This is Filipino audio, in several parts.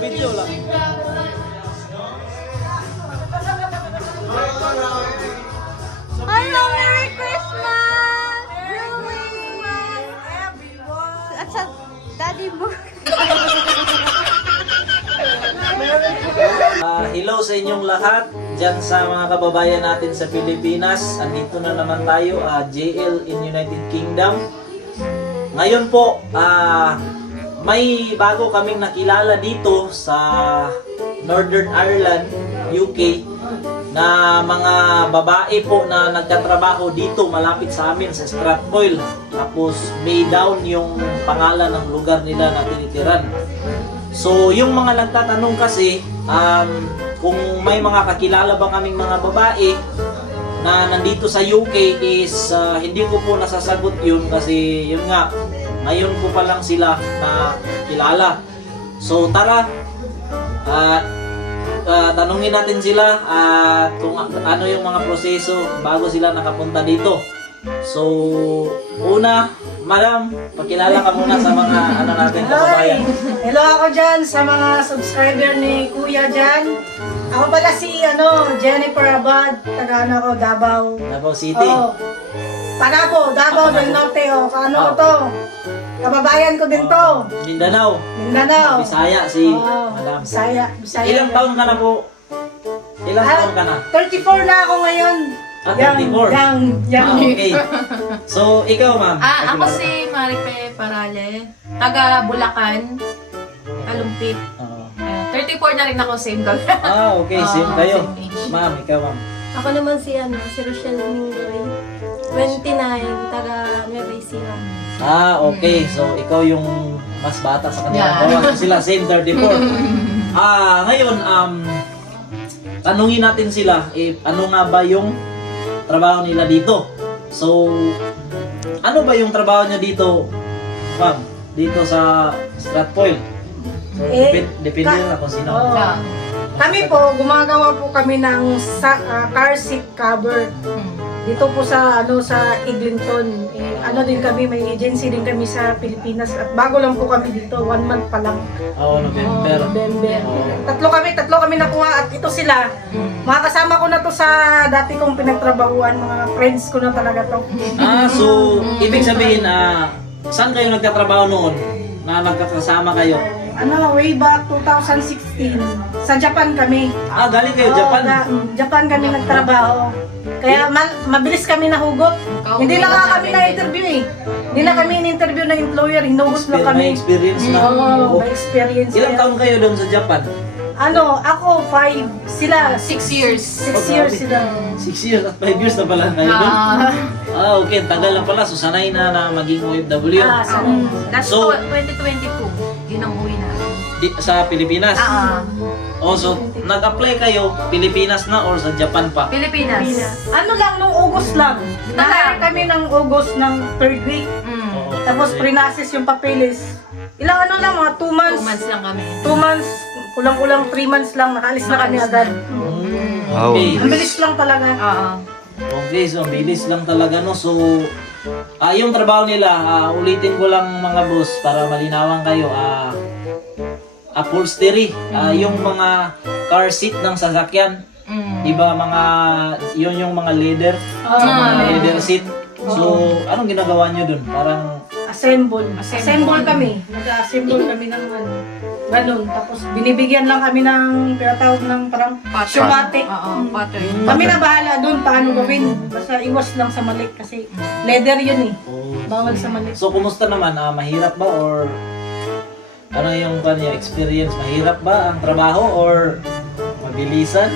Video lang. Hello, Merry Christmas! At sa Daddy Book. Hello sa inyong lahat dyan sa mga kababayan natin sa Pilipinas. Andito na naman tayo, JL in United Kingdom. Ngayon po, may bago kaming nakilala dito sa Northern Ireland, UK, na mga babae po na nagtatrabaho dito malapit sa amin sa Strathcoyle. Tapos Maydown yung pangalan ng lugar nila na tinitiran. So yung mga nagtatanong kasi kung may mga kakilala bang kaming mga babae na nandito sa UK is hindi ko po nasasagot yun kasi yun nga, ngayon ko pa lang sila na kilala. So tara, tanungin natin sila kung ano yung mga proseso bago sila nakapunta dito. So una, madam, pakilala ka muna sa mga ano natin kababayan. Hello ako dyan sa mga subscriber ni Kuya dyan. Ako pala si Jennifer Abad, taga Davao. Davao City. Oo. Panabo, Davao del Norte. Ano ko to? Kababayan ko din to. Mindanao. Mindanao. Bisaya si Oo, madam. Bisaya. Ilang taon ka na po? Ilang taon ka na? 34 na ako ngayon. 34. Young. Okay. So, ikaw ma'am. Ako si Maripe Parale, taga Bulacan, Kalumpit. 34 na rin ako, same dog. Okay. Same kayo. Same age. Ma'am, ikaw ma'am. Ako naman si Rochelle Mingoy. 29, taga Nueva Ecija. Okay. So, ikaw yung mas bata sa kanila. Yeah. Bawas sila, same 34. Ngayon, tanungin natin sila, ano nga ba yung trabaho nila dito? So, ano ba yung trabaho niya dito, ma'am? Dito sa Strathcoyle? So, depende na kung sino. Oo. Kami po, gumagawa po kami ng car seat cover. Dito po sa Eglinton. Din kami, may agency din kami sa Pilipinas at bago lang po kami dito, 1 month pa lang. November. November. Oo. Tatlo kami nakuha at ito sila. Mga kasama ko na to sa dati kong pinagtrabahuan, mga friends ko na talaga to. So, ibig sabihin, saan kayo nagtatrabaho noon? Na nagkakasama kayo? Way back 2016. Sa Japan kami. Galing kayo, Japan? Japan kami nagtrabaho. Kaya mabilis kami nahugot. Hindi na nga kami na-interview eh. Hindi na kami in-interview ng employer. Hinugot na kami. May experience na. Oo, may experience. Ilang taon kayo doon sa Japan? Ako 5. Sila 6 years. 6 years sila. 6 years at 5 years na pala kayo doon? Okay. Tagal lang pala. So, sanay na maging OFW. Last So, 2022, yun ang uwi na. Sa Pilipinas? So, nag-apply kayo, Pilipinas na or sa Japan pa? Pilipinas. Nung August lang. Nag-hire kami ng August ng 3rd week. Tapos pre-nasis yung papeles. Ilang mga 2 months. 2 months lang kami. 2 months, kulang-kulang 3 months lang, nakaalis na kami agad. Okay. Ang bilis lang talaga. Okay, so bilis lang talaga, no? So, yung trabaho nila, ulitin ko lang mga boss para malinawan kayo. Upholstery, yung mga car seat ng sasakyan. Diba yun yung mga leather, mga leather seat. So, anong ginagawa nyo dun? Parang Assemble kami. Nag-assemble kami ng ano. Ganun. Tapos binibigyan lang kami ng pinatawag ng parang schematic. Oo, pattern. Kami na bahala doon paano gawin. Basta iwas lang sa malik kasi leather yun eh. Bawal sa malik. So, kumusta naman? Mahirap ba or ano yung kanya experience? Mahirap ba ang trabaho or mabilisan?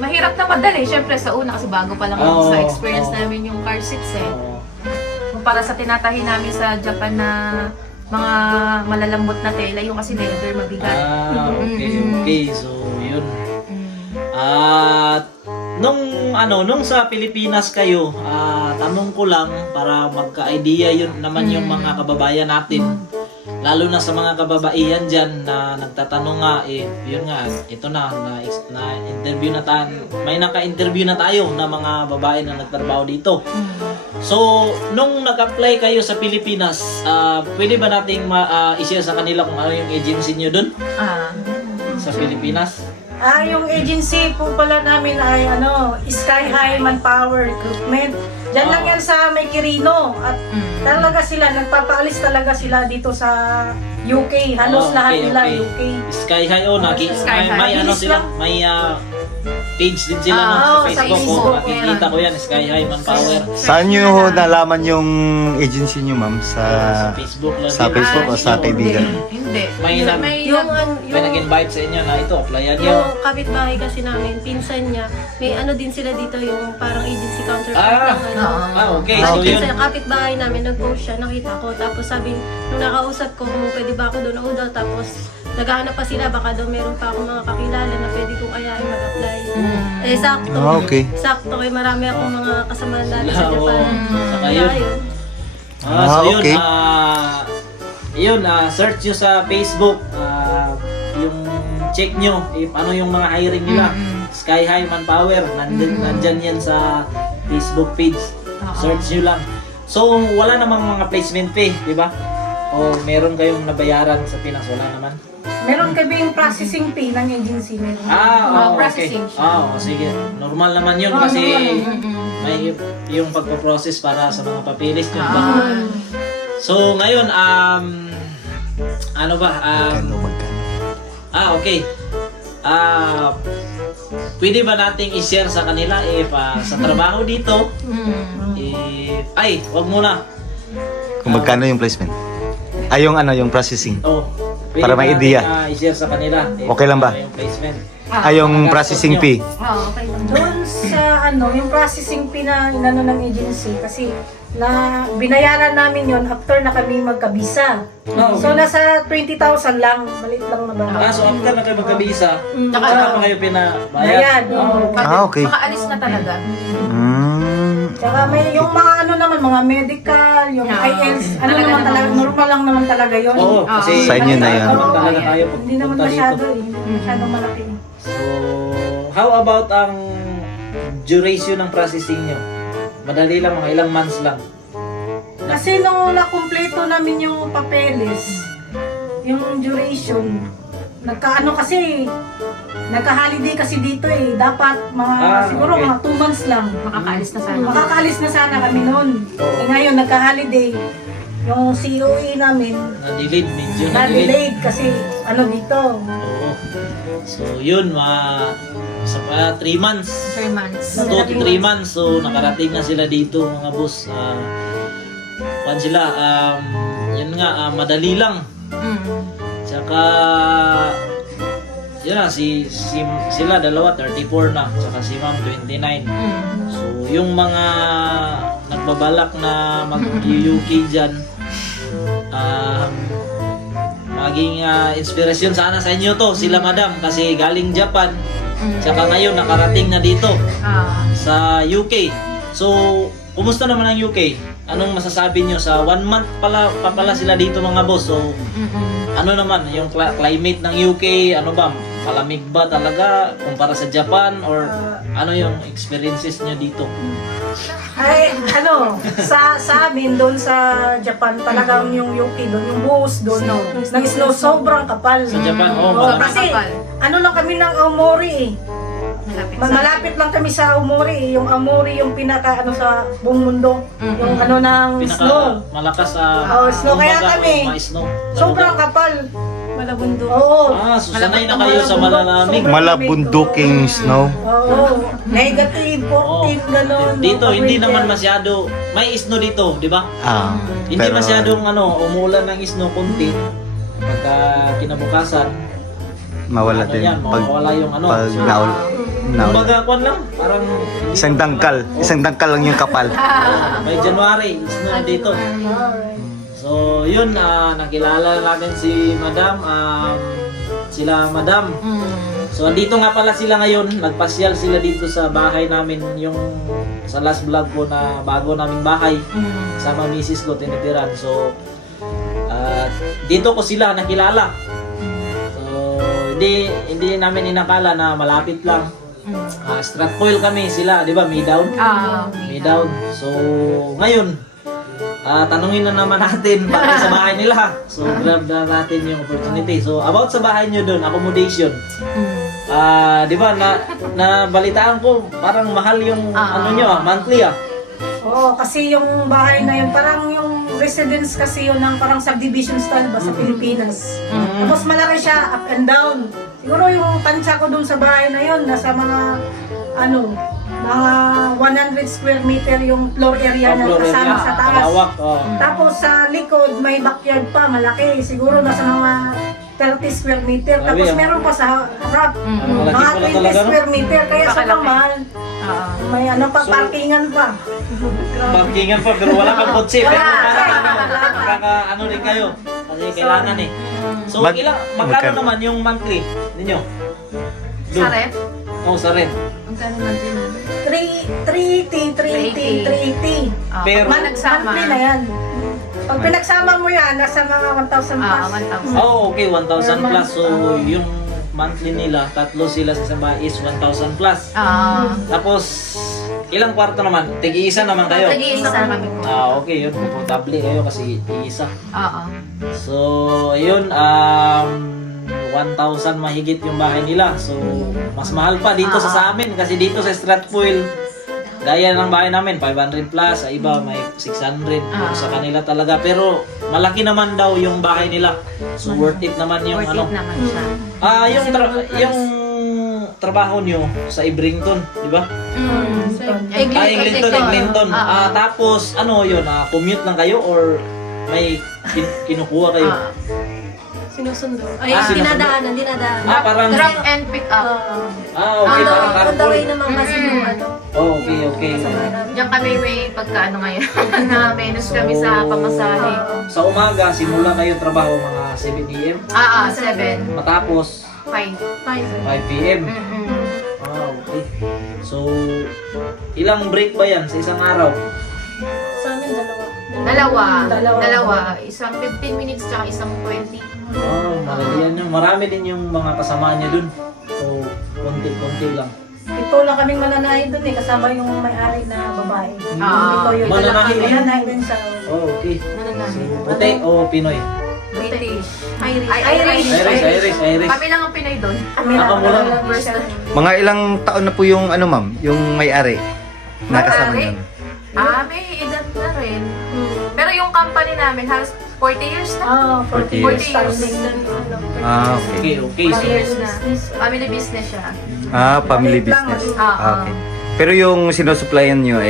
Mahirap na madali. Siyempre sa una kasi bago pa lang Oo, sa experience oo. namin yung car seats eh. Oo. Kumpara sa tinatahi namin sa Japan na mga malalambot na tela, yung kasi leather mabigat. Okay. So, yun. At nung sa Pilipinas kayo, tanong ko lang para magka-idea yun naman yung mga kababayan natin. Lalo na sa mga kababaihan dyan na nagtatanong nga, yun nga, ito na interview na tayo, may naka-interview na tayo na mga babae na nagtrabaho dito. So, nung nag-apply kayo sa Pilipinas, pwede ba nating i-share sa kanila kung ano yung agency nyo dun sa Pilipinas? Yung agency po pala namin ay Sky High Manpower Recruitment. Diyan lang yan sa May Quirino. At talaga sila, nagpapaalis talaga sila dito sa UK. Halos lahat nila UK. Sky High, Sky High. may ano sila, may page din sila no, sa sa Facebook. Facebook, Makikita ko yan, Sky High Manpower. Saan nyo nalaman yung agency nyo, ma'am? Sa Facebook lang. sa din. Facebook o sa kaibigan? Hindi. May Yung nag-invite sa inyo na ito, applyan nyo. yung kapitbahay kasi namin, pinsan niya, may ano din sila dito yung parang agency counterpart ng ano. Okay, so Okay. yun. Sa kapitbahay namin, nag-post siya, nakita ko. Tapos sabi, nung nakausap ko kung pwede ba ako doon, daw. Tapos naghahanap pa sila, baka daw meron pa akong mga kakilala na pwede ko kaya mag-apply. Sakto. Okay. Sakto, kay marami akong mga kasama dati sa Oo. Japan. Saka Kaya yun. yun. So yun, Okay. Search nyo sa Facebook, yung check nyo if ano yung mga hiring nila. Sky High Manpower, nandyan yan sa Facebook page. Search nyo lang. So, wala namang mga placement fee, di ba? O meron kayong nabayaran sa Pinas? Wala naman? Meron kami yung processing fee ng agency. Meron. Okay. Processing siya. Sige. Normal naman yun kasi may yung pagpaprocess para sa mga papilis nyo, di ba? So, ngayon, ano ba? Magkano? Okay. Pwede ba nating i-share sa kanila if sa trabaho dito, wag muna. Kung magkano yung placement? Yung processing. Pwede Para ba may nating, idea. i-share sa kanila. if Okay lang ba? ano yung placement. Yung processing fee. Okay lang. Doon sa yung processing fee na inano ng agency kasi na binayaran namin yon after na kami magkabisa. Okay. So nasa 20,000 lang, maliit lang na ba? So after na kayo magkabisa, Tsaka saka pa kayo pinabayad? Bayad. Okay. Makaalis na talaga. Tsaka may yung mga naman, mga medical, yung IELTS, Talaga naman naman. talaga, normal lang naman talaga yun. Oo, kasi Sa inyo na yan. naman talaga tayo Hindi naman pagpunta masyado, dito. hindi masyadong malaki. So, how about ang duration ng processing nyo? Madali lang, mga ilang months lang. Kasi nung nakumpleto namin yung papeles, yung duration, nagka-holiday kasi dito eh. Dapat siguro okay. mga 2 months lang. Makakaalis na sana. Makakaalis na sana kami noon. Oo. Ngayon, nagka-holiday. Yung COE namin, Na-delayed, medyo na-delayed. na-delayed kasi dito. Oo. So, yun, sa 3 months. 3 months. 2 to 3 months. So, nakarating na sila dito, mga boss. Kuwan sila, yun nga, madali lang. Tsaka, yun na, sila dalawa, 34 na. Tsaka si ma'am, 29. So, yung mga nagbabalak na mag-UK dyan, maging inspirasyon sana sa inyo to, sila madam, kasi galing Japan, tsaka ngayon nakarating na dito sa UK. So, kumusta naman ang UK? Anong masasabi nyo? Sa 1 month pa pala sila dito mga boss. So, ano naman, yung climate ng UK, ano ba? Malamig ba talaga kumpara sa Japan? Or ano yung experiences nyo dito? Ay, sa amin doon sa Japan, talagang yung UK doon, yung buhos doon, nag-snow, sobrang kapal. Sa Japan, Oo, malamig. kasi lang kami ng Aomori eh. Malapit lang kami sa Omori. Yung Omori yung pinaka ano sa buong mundo. Yung ano ng snow. Malakas sa Oh, snow. Kaya kumbaga, kami, snow. Sobrang kapal. Malabundo. Oo. So sanay na kayo sa malalamig. Malabunduking snow. Oo. Negative, positive, gano'n. Dito hindi Weather. naman masyado may snow dito, di ba? Hindi Pero masyadong umulan ng snow kunti. Pagka kinabukasan, mawala ano din. yan, mawawala yung ano. Pag So, naul. kumbaga, kwan lang, parang Isang dangkal. Isang dangkal lang yung kapal. may January, snow dito. Alright. So, yun, nakilala natin si Madam, sila Madam. So, andito nga pala sila ngayon, nagpasyal sila dito sa bahay namin, yung sa last vlog ko na bago naming bahay, sama misis ko, tinitiran. So, dito ko sila nakilala. So, hindi namin inakala na malapit lang. Stratfoil kami sila, di ba? May down. May down. So, ngayon, tanungin na naman natin bakit sa bahay nila. So, grab na natin yung opportunity. So, about sa bahay nyo doon, accommodation. Di ba, na balitaan ko, parang mahal yung ano nyo, monthly Oo, kasi yung bahay na yun, parang yung residence kasi yun ng parang subdivision style ba sa Pilipinas. Tapos malaki siya, up and down. Siguro yung tansya ko dun sa bahay na yun, nasa mga, mga 100 square meter yung floor area na kasama sa taas. Malawak. Tapos sa likod, may backyard pa, malaki. Siguro nasa mga 30 square meter. Grabe, Tapos ah. meron pa sa harap, Malaki mga pala 20 talaga, no? square meter. Kaya sobrang mahal. May ano pa, So, parkingan pa. Parkingan pa, pero wala kang kotse. Pero Wala. para ano rin kayo. Kasi kailangan eh. So, magkano magkano? naman yung monthly ninyo? Sa ref? Sa ref. Magkano natin? 380. Pero, Nagsama. Monthly na yan. Pag pinagsama mo yan, nasa mga 1,000 plus. 1,000. okay, 1,000 plus. So, yung monthly nila, tatlo sila sa isang bahay is 1,000 plus. Tapos, ilang kwarto naman? Tig-iisa naman kayo? Nag-iisa kami po. Okay, yun. Komportable kayo kasi tig-isa. Oo. So, ayun, 1,000 mahigit yung bahay nila. So, mas mahal pa dito sa amin kasi dito sa Stratfoil, gaya ng bahay namin, 500 plus, sa iba may 600 sa kanila talaga. Pero, malaki naman daw yung bahay nila. So, worth it naman yung Worth it naman siya. yung trabaho nyo sa Ibrington, di ba? Eglinton. Tapos, ano yun, commute lang kayo or may kinukuha kayo? Sinusundo. sinusundo. Dinadaanan. Parang, Drop and pick up. okay, parang On the way carpool. naman kasi yung ano. Okay. Diyan kami may pagkaano ngayon. na menos kami sa pamasahe. Sa umaga, simula kayo trabaho mga 7 a.m. 7. Matapos, 5. 5 p.m. Okay. So, ilang break ba yan sa isang araw? Sa amin, dalawa. Dalawa. Isang 15 minutes tsaka isang 20. Malali yan yun. Marami din yung mga kasama niya dun. So, konti-konti lang. Ito lang kaming mananahi dun kasama yung may-ari na babae. Ito yung Mananahi din? mananahi din sa... Okay. Mananahi. So, puti o Pinoy? British. Irish. Kami lang ang Pinoy doon. Ako mula. Mga ilang taon na po yung ma'am, yung may-ari na kasama May-ari? niyo? May edad na rin. Pero yung company namin, halos 40 years na. 40 years. Okay. Okay. 40 So, years na. Family business siya. Family business. Ah, Okay. Pero yung sinusupplyan niyo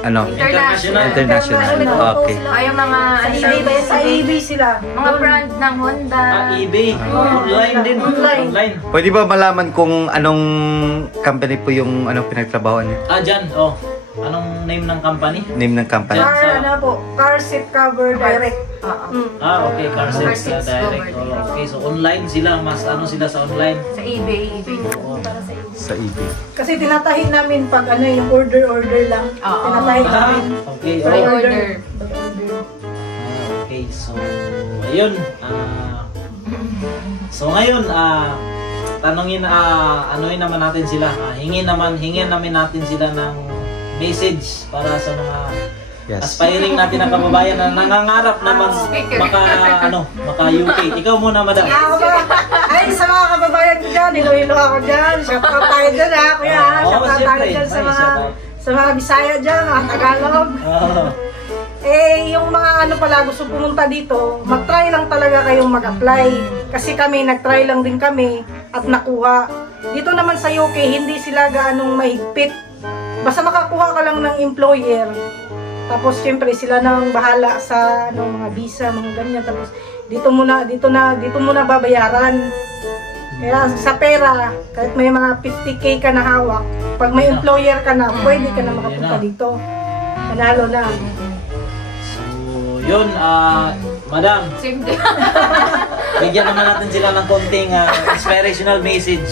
International. international. Okay. Ay, yung mga Sa EB sila. mga brand ng Honda. eBay. Online din. Online. Pwede ba malaman kung anong company po yung pinagtrabahoan niyo? Dyan. Anong name ng company? Name ng company? Car seat cover direct. Okay. Car Car Seats Seats Direct. covered. Okay. So, online sila. sila sa online. Sa eBay. Oo. Sa eBay. Kasi tinatahin namin pag yung order lang. Tinatahin namin. Okay. Pre-order. Okay, so ayun. So ngayon, tanungin anuin naman natin sila. Hingin namin natin sila ng message para sa mga aspiring natin na kababayan na nangangarap na maka UK. Ikaw muna, madam. Ay, sa mga kababayan ko dyan, Iloilo ako dyan. Shout out tayo dyan ha, Kuya rin. dyan Ay, shoutout. sa mga Bisaya dyan, mga Tagalog. Oo. Yung mga ano pala gusto pumunta dito, mag-try lang talaga kayong mag-apply. Kasi kami, nag-try lang din kami at nakuha. Dito naman sa UK, hindi sila gaanong mahigpit. Basta makakuha ka lang ng employer. Tapos syempre sila nang bahala sa mga visa, mga ganyan. Tapos dito muna babayaran. Kaya sa pera, kahit may mga 50k ka na hawak, pag may employer ka na, pwede ka na makapunta dito. Panalo na. So, yun, madam, Same din. bigyan naman natin sila ng konting inspirational message.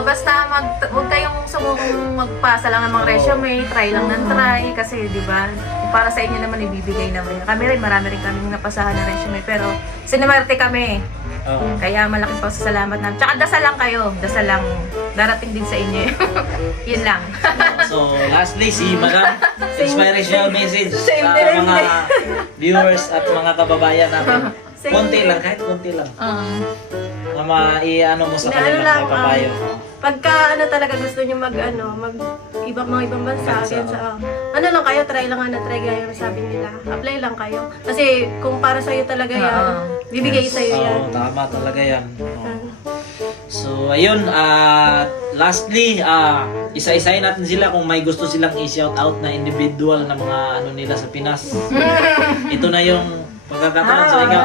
Basta huwag kayong sumukong magpasa lang ng mga resume, try lang ng try, kasi di ba, para sa inyo naman ibibigay naman yun. Kami rin, marami rin kami napasahan ng resume, pero sinimarte kami. Oo. Kaya malaking pasasalamat namin. Tsaka dasal lang kayo, dasal lang, darating din sa inyo. Yun lang. So, lastly, si Madam, inspirational message Same sa din. mga viewers at mga kababayan natin. Same Konti din. lang, kahit konti lang. Na mai-ano mo sa Na ano kanila, lang, may papayo. Pagka talaga gusto niyo mag mga ibang bansa, Bansa, ganyan sa ano lang kayo, try lang na try gaya ng sabi nila. Apply lang kayo. Kasi kung para sa iyo talaga yan, bibigay sa iyo yan. Oo, tama talaga yan. Oo. Ah. So, ayun, lastly, isa-isahin natin sila kung may gusto silang i-shout out na individual na mga ano nila sa Pinas. Ito na yung pagkakataon. So, ikaw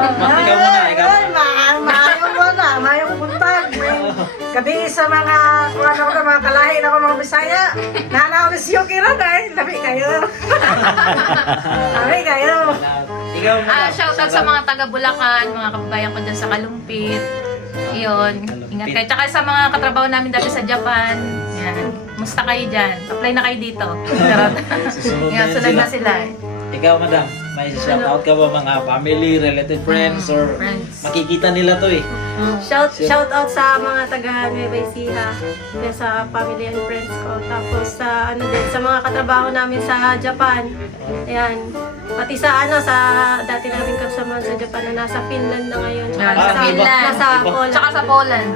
muna, ikaw muna. Mayong buntag. Gabi sa mga, kung ano ka, mga kalahin ako mga Bisaya. Nanaw ni siyo kira dahil, labi kayo. Labi kayo. Ikaw muna. Shoutout sa mga taga Bulacan, mga kababayan ko dyan sa Kalumpit. Iyon, ingat kayo. Tsaka sa mga katrabaho namin dati sa Japan. Yan. Musta kayo dyan? Apply na kayo dito. Susunod na Ingat, yun sunod sila. na sila. Ikaw, madam, may shout out ka ba mga family, related friends, or Friends. makikita nila to eh? Shout out sa mga taga Nueva Ecija, sa family and friends ko. Tapos sa sa mga katrabaho namin sa Japan. Ayan. Pati sa dati namin kasama sa Japan na nasa Finland na ngayon. Sa Finland. Nasa Iba. Poland. Tsaka sa Poland.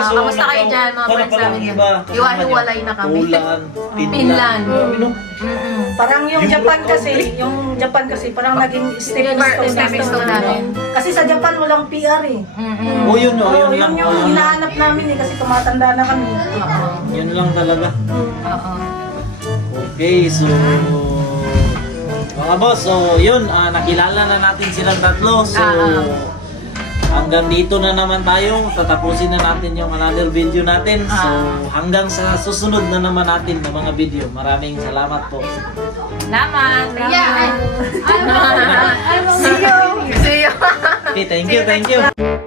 So, Kamusta kayo dyan, mga friends palang namin yan? iba, kasama Iwa-hiwalay niya. na kami. Poland, Finland. Grabe, no? Parang yung Japan kasi, parang naging Stepping stone namin. Kasi sa Japan walang PR eh. Oh, yun, oh, yun lang. Yun yung hinahanap namin eh, kasi tumatanda na kami. Yun lang talaga. Oo. Okay, so mga boss, so yun, nakilala na natin silang tatlo. So hanggang dito na naman tayo. Tatapusin na natin yung another video natin. So hanggang sa susunod na naman natin ng mga video. Maraming salamat po. Salamat. Yeah. See you! See you. Okay, thank you, thank you.